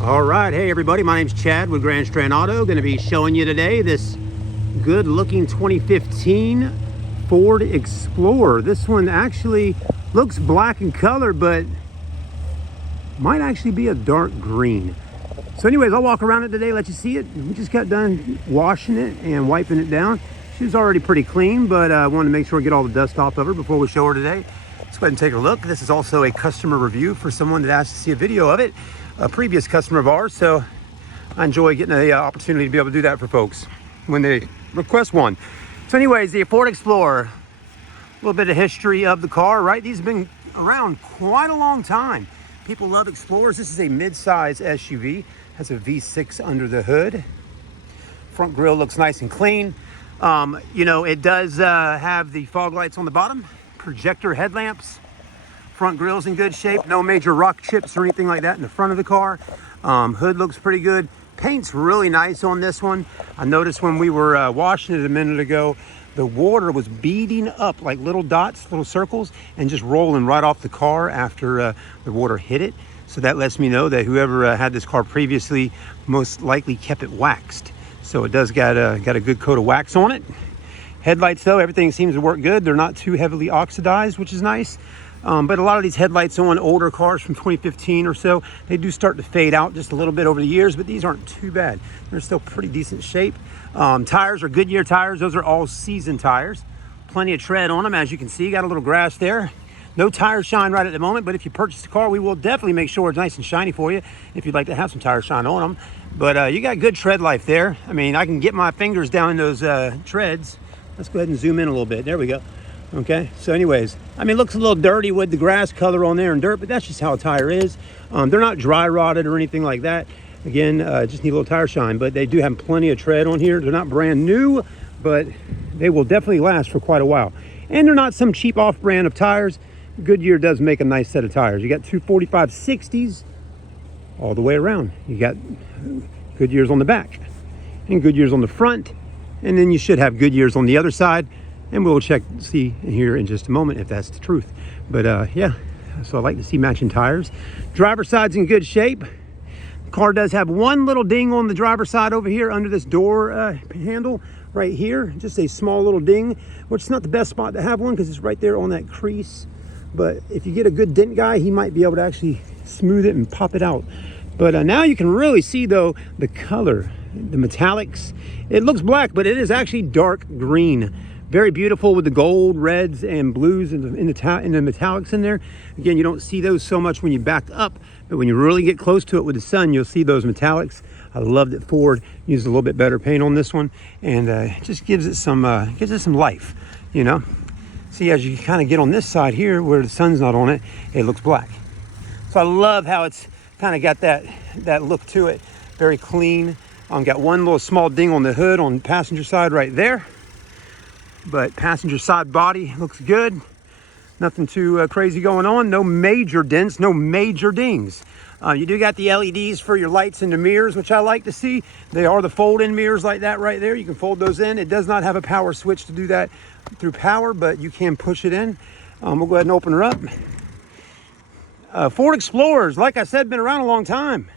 All right, hey everybody, my name's Chad with Strand Auto. Going to be showing you today this good looking 2015 Ford Explorer. This one actually looks black in color, but might actually be a dark green. So anyways, I'll walk around it today, let you see it. We just got done washing it and wiping it down. She's already pretty clean, but I wanted to make sure I get all the dust off of her before we show her today. Let's go ahead and take a look. This is also a customer review for someone that asked to see a video of it, a previous customer of ours. So I enjoy getting the opportunity to be able to do that for folks when they request one. So anyways, the Ford Explorer, a little bit of history of the car, right? These have been around quite a long time. People love Explorers. This is a mid-size SUV, has a V6 under the hood. Front grille looks nice and clean. You know, it does have the fog lights on the bottom, projector headlamps. Front grille's in good shape, no major rock chips or anything like that in the front of the car. Hood looks pretty good. Paint's really nice on this one. I noticed when we were washing it a minute ago, the water was beading up like little dots, little circles, and just rolling right off the car after the water hit it. So that lets me know that whoever had this car previously most likely kept it waxed. So it does got a good coat of wax on it. Headlights though, everything seems to work good. They're not too heavily oxidized, which is nice. But a lot of these headlights on older cars from 2015 or so, they do start to fade out just a little bit over the years, but these aren't too bad. They're still pretty decent shape. Tires are Goodyear tires. Those are all season tires. Plenty of tread on them, as you can see. Got a little grass there. No tire shine right at the moment, but if you purchase the car, we will definitely make sure it's nice and shiny for you if you'd like to have some tire shine on them. But you got good tread life there. I mean, I can get my fingers down in those treads. Let's go ahead and zoom in a little bit. There we go. Okay, so anyways, I mean, it looks a little dirty with the grass color on there and dirt, but that's just how a tire is. They're not dry rotted or anything like that. Again, just need a little tire shine, but they do have plenty of tread on here. They're not brand new, but they will definitely last for quite a while. And they're not some cheap off brand of tires. Goodyear does make a nice set of tires. You got two 45/60s all the way around. You got Goodyears on the back and Goodyears on the front, and then you should have Goodyears on the other side. And we'll see here in just a moment if that's the truth. But yeah, so I like to see matching tires. Driver's side's in good shape. The car does have one little ding on the driver's side over here under this door handle right here. Just a small little ding, which is not the best spot to have one because it's right there on that crease. But if you get a good dent guy, he might be able to actually smooth it and pop it out. But now you can really see though the color, the metallics. It looks black, but it is actually dark green. Very beautiful with the gold, reds, and blues in the metallics in there. Again, you don't see those so much when you back up, but when you really get close to it with the sun, you'll see those metallics. I love that Ford used a little bit better paint on this one, and it just gives it some life, you know. See, as you kind of get on this side here where the sun's not on it, it looks black. So I love how it's kind of got that look to it. Very clean. Got one little small ding on the hood on the passenger side right there. But passenger side body looks good. Nothing too crazy going on. No major dents, no major dings. You do got the LEDs for your lights and the mirrors, which I like to see. They are the fold-in mirrors like that right there. You can fold those in. It does not have a power switch to do that through power, but you can push it in. We'll go ahead and open her up. Ford Explorers, like I said, been around a long time.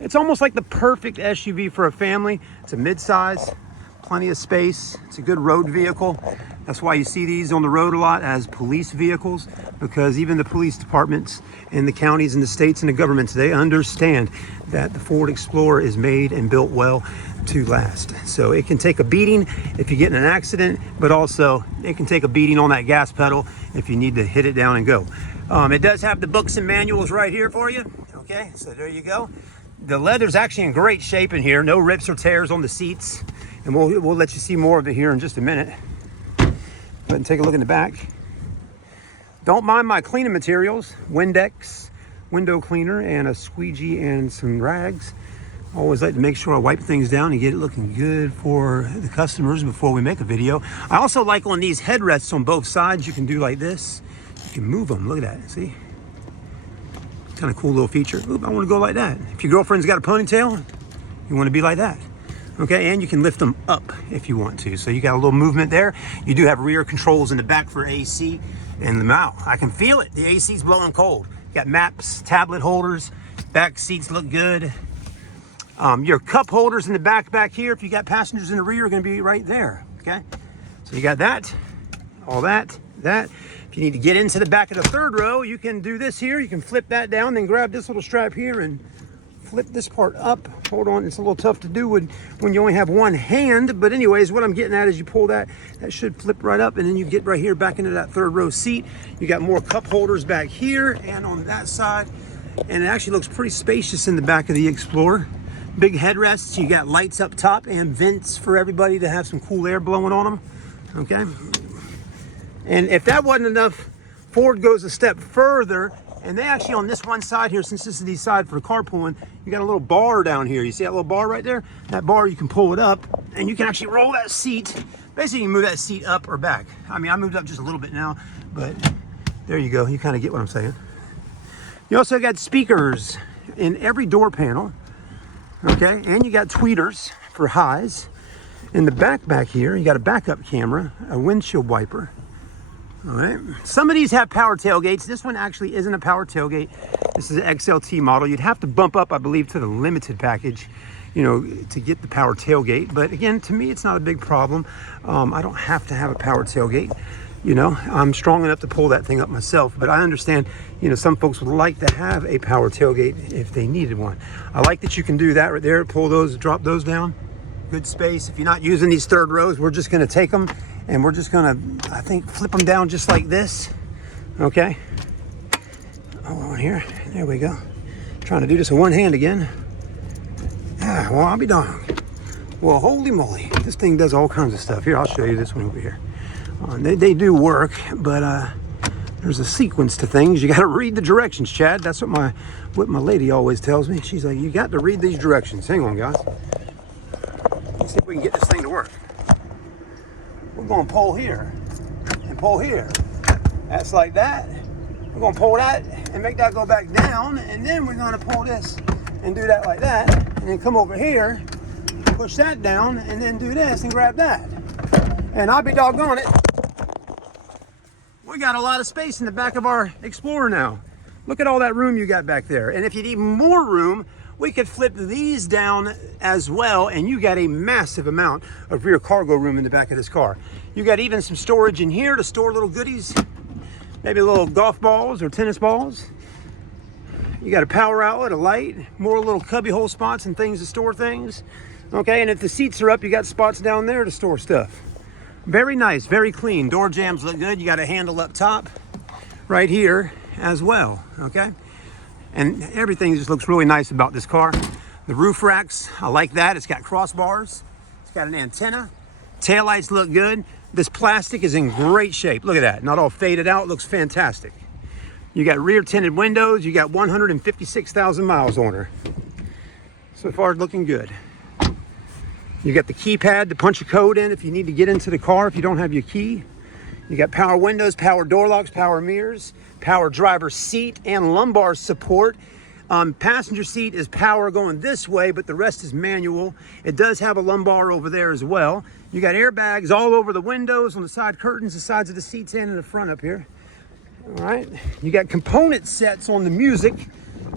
It's almost like the perfect SUV for a family. It's a mid-size. Plenty of space. It's a good road vehicle. That's why you see these on the road a lot as police vehicles, because even the police departments in the counties and the states and the governments, they understand that the Ford Explorer is made and built well to last. So it can take a beating if you get in an accident, but also it can take a beating on that gas pedal if you need to hit it down and go. It does have the books and manuals right here for you. Okay, so there you go. The leather's actually in great shape in here. No rips or tears on the seats. And we'll let you see more of it here in just a minute. Go ahead and take a look in the back. Don't mind my cleaning materials. Windex, window cleaner, and a squeegee and some rags. Always like to make sure I wipe things down and get it looking good for the customers before we make a video. I also like on these headrests on both sides, you can do like this. You can move them, look at that, see? Kind of cool little feature. Oop, I want to go like that. If your girlfriend's got a ponytail, you want to be like that. Okay, and you can lift them up if you want to. So you got a little movement there. You do have rear controls in the back for AC. And the mouth, I can feel it. The AC's blowing cold. You got maps, tablet holders. Back seats look good. Your cup holders in the back here, if you got passengers in the rear, are going to be right there. Okay, so you got that, all that. If you need to get into the back of the third row, you can do this here. You can flip that down, then grab this little strap here and flip this part up. Hold on, it's a little tough to do when you only have one hand, but anyways, what I'm getting at is you pull that should flip right up, and then you get right here back into that third row seat. You got more cup holders back here and on that side, and it actually looks pretty spacious in the back of the Explorer. Big headrests, you got lights up top and vents for everybody to have some cool air blowing on them, okay? And if that wasn't enough, Ford goes a step further, and they actually, on this one side here, since this is the side for carpooling, you got a little bar down here. You see that little bar right there? That bar, you can pull it up, and you can actually roll that seat. Basically, you can move that seat up or back. I mean, I moved up just a little bit now, but there you go. You kind of get what I'm saying. You also got speakers in every door panel, okay? And you got tweeters for highs. In the back here, you got a backup camera, a windshield wiper. All right, some of these have power tailgates. This one actually isn't a power tailgate. This is an XLT model. You'd have to bump up, I believe, to the limited package, you know, to get the power tailgate. But again, to me, it's not a big problem. I don't have to have a power tailgate. You know, I'm strong enough to pull that thing up myself, but I understand, you know, some folks would like to have a power tailgate if they needed one. I like that you can do that right there, pull those, drop those down. Good space. If you're not using these third rows, we're just going to take them and we're just going to, I think, flip them down just like this. Okay. Hold on here. There we go. Trying to do this with one hand again. Ah, well, I'll be darned. Well, holy moly. This thing does all kinds of stuff. Here, I'll show you this one over here. They do work, but there's a sequence to things. You got to read the directions, Chad. That's what my lady always tells me. She's like, you got to read these directions. Hang on, guys. Let's see if we can get this thing to work. We're going to pull here and pull here. That's like that. We're going to pull that and make that go back down, and then we're going to pull this and do that like that, and then come over here, push that down, and then do this and grab that. And I'll be doggone it, we got a lot of space in the back of our Explorer now. Look at all that room you got back there. And if you need more room, we could flip these down as well, and you got a massive amount of rear cargo room in the back of this car. You got even some storage in here to store little goodies, maybe little golf balls or tennis balls. You got a power outlet, a light, more little cubby hole spots and things to store things. Okay, and if the seats are up, you got spots down there to store stuff. Very nice, very clean. Door jambs look good. You got a handle up top right here as well, okay? And everything just looks really nice about this car. The roof racks, I like that. It's got crossbars. It's got an antenna. Taillights look good. This plastic is in great shape. Look at that, not all faded out. Looks fantastic. You got rear tinted windows. You got 156,000 miles on her. So far, looking good. You got the keypad to punch a code in if you need to get into the car if you don't have your key. You got power windows, power door locks, power mirrors, power driver seat and lumbar support. Passenger seat is power going this way, but the rest is manual. It does have a lumbar over there as well. You got airbags all over the windows, on the side curtains, the sides of the seats, and in the front up here. All right. You got component sets on the music.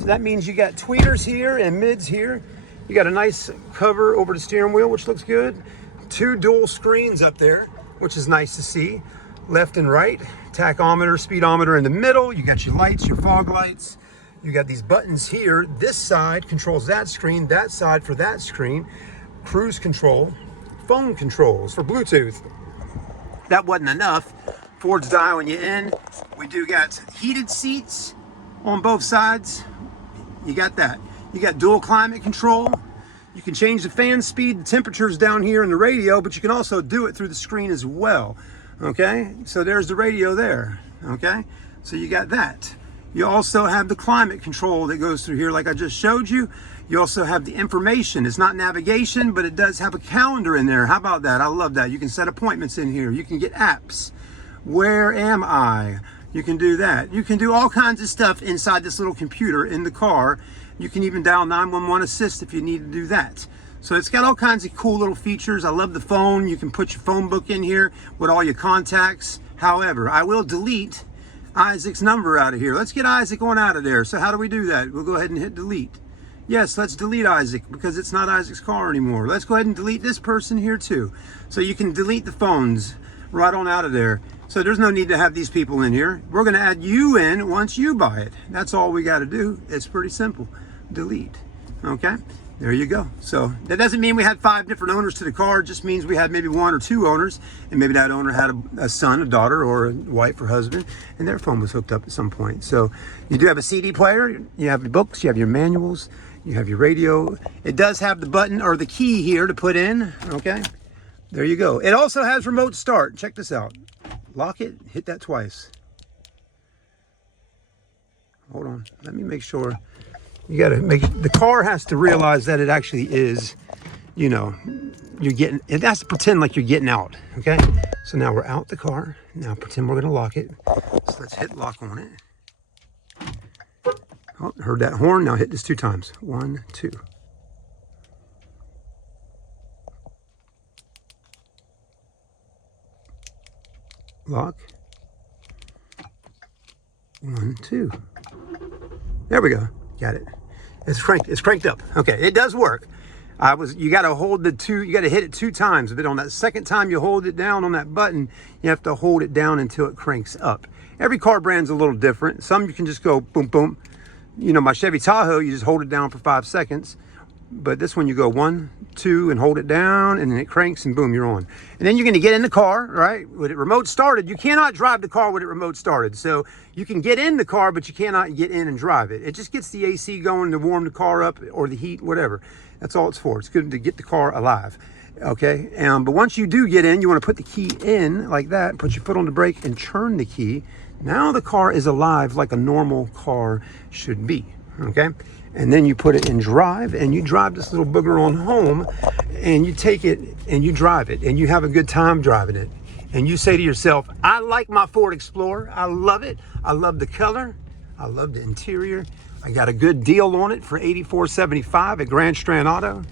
So that means you got tweeters here and mids here. You got a nice cover over the steering wheel, which looks good. 2 dual screens up there, which is nice to see. Left and right, tachometer, speedometer in the middle. You got your lights, your fog lights. You got these buttons here. This side controls that screen, that side for that screen. Cruise control, phone controls for Bluetooth. That wasn't enough. Ford's dialing you in. We do got heated seats on both sides. You got that. You got dual climate control. You can change the fan speed, the temperatures down here in the radio, but you can also do it through the screen as well. Okay, so there's the radio there. Okay, so you got that. You also have the climate control that goes through here like I just showed you. You also have the information. It's not navigation, but it does have a calendar in there. How about that? I love that. You can set appointments in here. You can get apps. Where am I? You can do that. You can do all kinds of stuff inside this little computer in the car. You can even dial 911 assist if you need to do that. So it's got all kinds of cool little features. I love the phone. You can put your phone book in here with all your contacts. However, I will delete Isaac's number out of here. Let's get Isaac on out of there. So how do we do that? We'll go ahead and hit delete. Yes, let's delete Isaac because it's not Isaac's car anymore. Let's go ahead and delete this person here too. So you can delete the phones right on out of there. So there's no need to have these people in here. We're going to add you in once you buy it. That's all we got to do. It's pretty simple. Delete. Okay, there you go. So that doesn't mean we had 5 different owners to the car. It just means we had maybe 1 or 2 owners, and maybe that owner had a son, a daughter, or a wife or husband, and their phone was hooked up at some point. So you do have a CD player, you have your books, you have your manuals, you have your radio. It does have the button or the key here to put in. Okay, there you go. It also has remote start. Check this out. Lock it, hit that twice. Hold on, let me make sure. You gotta the car has to realize that it actually is, you know, you're getting, it has to pretend like you're getting out, okay? So now we're out the car. Now pretend we're gonna lock it. So let's hit lock on it. Oh, heard that horn, now hit this 2 times. 1, 2. Lock. 1, 2. There we go. Got it. It's cranked up. Okay, it does work. You got to hold you got to hit it 2 times. But on that second time you hold it down on that button, you have to hold it down until it cranks up. Every car brand's a little different. Some you can just go boom, boom. You know, my Chevy Tahoe, you just hold it down for 5 seconds. But this one you go 1, 2 and hold it down, and then it cranks and boom, you're on. And then you're going to get in the car, right? With it remote started, you cannot drive the car with it remote started. So you can get in the car, but you cannot get in and drive it. It just gets the AC going to warm the car up, or the heat, whatever. That's all it's for. It's good to get the car alive. Okay, but once you do get in, you want to put the key in like that, put your foot on the brake and turn the key. Now the car is alive like a normal car should be. Okay, and then you put it in drive, and you drive this little booger on home, and you take it and you drive it, and you have a good time driving it. And you say to yourself, I like my Ford Explorer. I love it. I love the color. I love the interior. I got a good deal on it for $84.75 at Grand Strand Auto,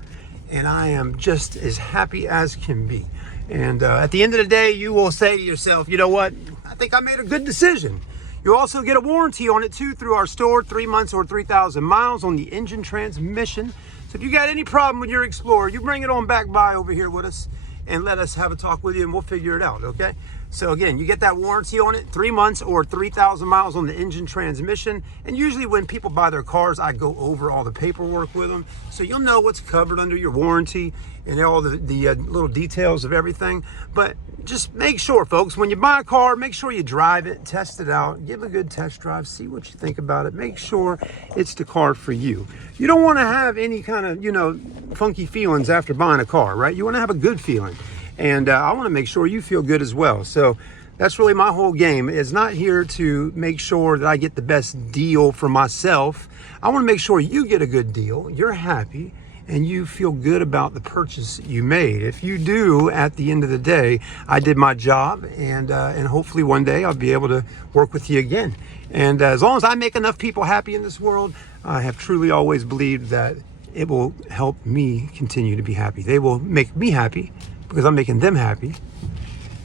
and I am just as happy as can be. And at the end of the day, you will say to yourself, you know what? I think I made a good decision. You'll also get a warranty on it too through our store, 3 months or 3,000 miles on the engine transmission. So if you got any problem with your Explorer, you bring it on back by over here with us and let us have a talk with you, and we'll figure it out, okay? So again, you get that warranty on it, 3 months or 3,000 miles on the engine transmission. And usually when people buy their cars, I go over all the paperwork with them, so you'll know what's covered under your warranty and all the little details of everything. But just make sure, folks, when you buy a car, make sure you drive it, test it out, give it a good test drive, see what you think about it. Make sure it's the car for you. You don't want to have any kind of, you know, funky feelings after buying a car, right? You want to have a good feeling. And I want to make sure you feel good as well. So that's really my whole game. It's not here to make sure that I get the best deal for myself. I want to make sure you get a good deal, you're happy, and you feel good about the purchase you made. If you do, at the end of the day, I did my job, and hopefully one day I'll be able to work with you again. And as long as I make enough people happy in this world, I have truly always believed that it will help me continue to be happy. They will make me happy because I'm making them happy.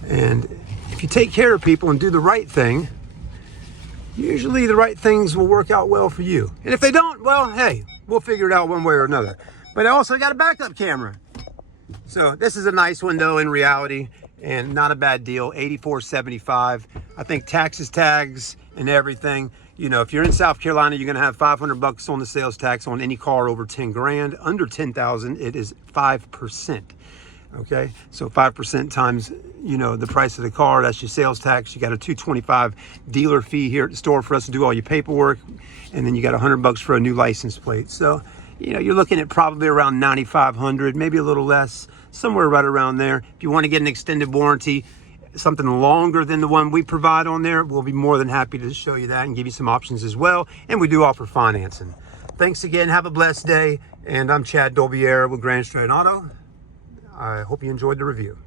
And if you take care of people and do the right thing, usually the right things will work out well for you. And if they don't, well, hey, we'll figure it out one way or another. But I also got a backup camera. So this is a nice one though in reality, and not a bad deal, $84.75. I think taxes, tags, and everything. You know, if you're in South Carolina, you're gonna have $500 on the sales tax on any car over 10 grand. Under 10,000, it is 5%. Okay, so 5% times, you know, the price of the car, that's your sales tax. You got a $225 dealer fee here at the store for us to do all your paperwork, and then you got $100 for a new license plate. So, you know, you're looking at probably around $9,500, maybe a little less, somewhere right around there. If you want to get an extended warranty, something longer than the one we provide on there, we'll be more than happy to show you that and give you some options as well. And we do offer financing. Thanks again. Have a blessed day. And I'm Chad Dolbiera with Grand Strand Auto. I hope you enjoyed the review.